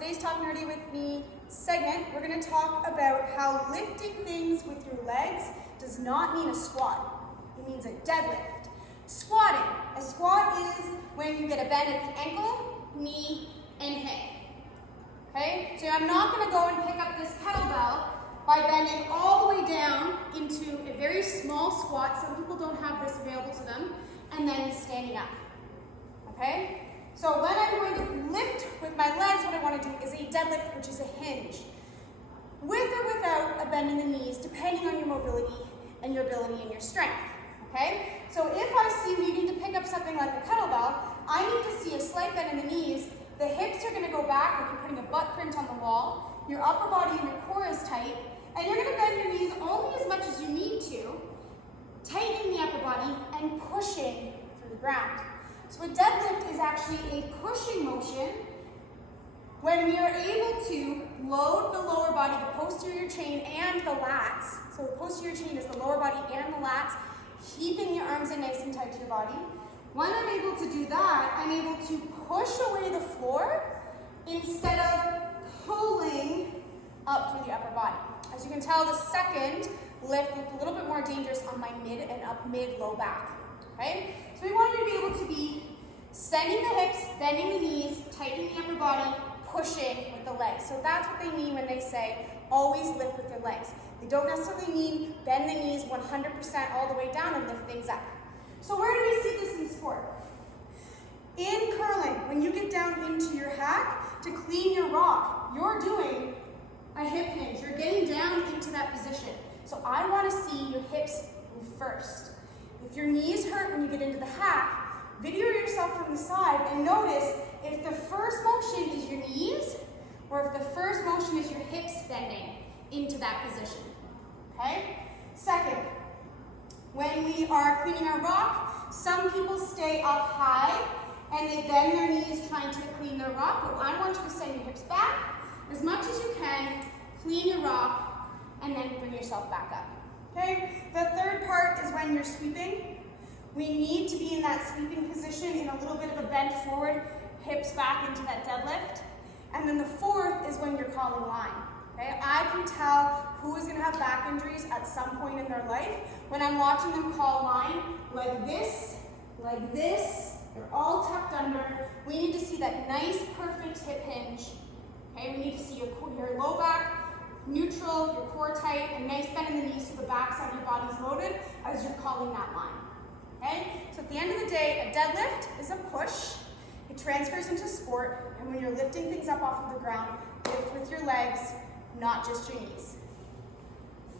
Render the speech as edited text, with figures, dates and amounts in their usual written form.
today's Talk Nerdy with Me segment, we're going to talk about how lifting things with your legs does not mean a squat. It means a deadlift. Squatting. A squat is when you get a bend at the ankle, knee, and hip. Okay? So I'm not going to go and pick up this kettlebell by bending all the way down into a very small squat. Some people don't have this available to them. And then standing up. Okay? So when I'm going to lift with my legs, what I want to do is a deadlift, which is a hinge. With or without a bend in the knees, depending on your mobility and your ability and your strength. Okay? So if I see needing to pick up something like a kettlebell, I need to see a slight bend in the knees. The hips are going to go back, like you're putting a butt print on the wall. Your upper body and your core is tight. And you're going to bend your knees only as much as you need to, tightening the upper body and pushing through the ground. So a deadlift is actually a pushing motion when we are able to load the lower body, the posterior chain, and the lats. So the posterior chain is the lower body and the lats, keeping your arms in nice and tight to your body. When I'm able to do that, I'm able to push away the floor instead of pulling up through the upper body. As you can tell, the second lift looked a little bit more dangerous on my mid and up mid-low back. Okay? So we want you to be able to be sending the hips, bending the knees, tightening the upper body, pushing with the legs. So that's what they mean when they say always lift with your legs. They don't necessarily mean bend the knees 100% all the way down and lift things up. So where do we see this in sport? In curling, when you get down into your hack to clean your rock, you're doing a hip hinge. You're getting down into that position. So I want to see your hips move first. If your knees hurt when you get into the hack, video yourself from the side and notice if the first motion is your knees or if the first motion is your hips bending into that position. Okay? Second, when we are cleaning our rock, some people stay up high and they bend their knees trying to clean their rock, but I want you to send your hips back as much as you can, clean your rock, and then bring yourself back up. Okay? The third part is when you're sweeping. We need to be in that sweeping position in a little bit of a bend forward, hips back into that deadlift. And then the fourth is when you're calling line. Okay? I can tell who is going to have back injuries at some point in their life when I'm watching them call line like this, they're all tucked under. We need to see that nice, perfect hip hinge. Okay? We need to see your low back neutral, your core tight, and nice bend in the knees so the back side of your body is loaded as you're calling that line. Okay? So at the end of the day, a deadlift is a push. It transfers into sport, and when you're lifting things up off of the ground, lift with your legs, not just your knees.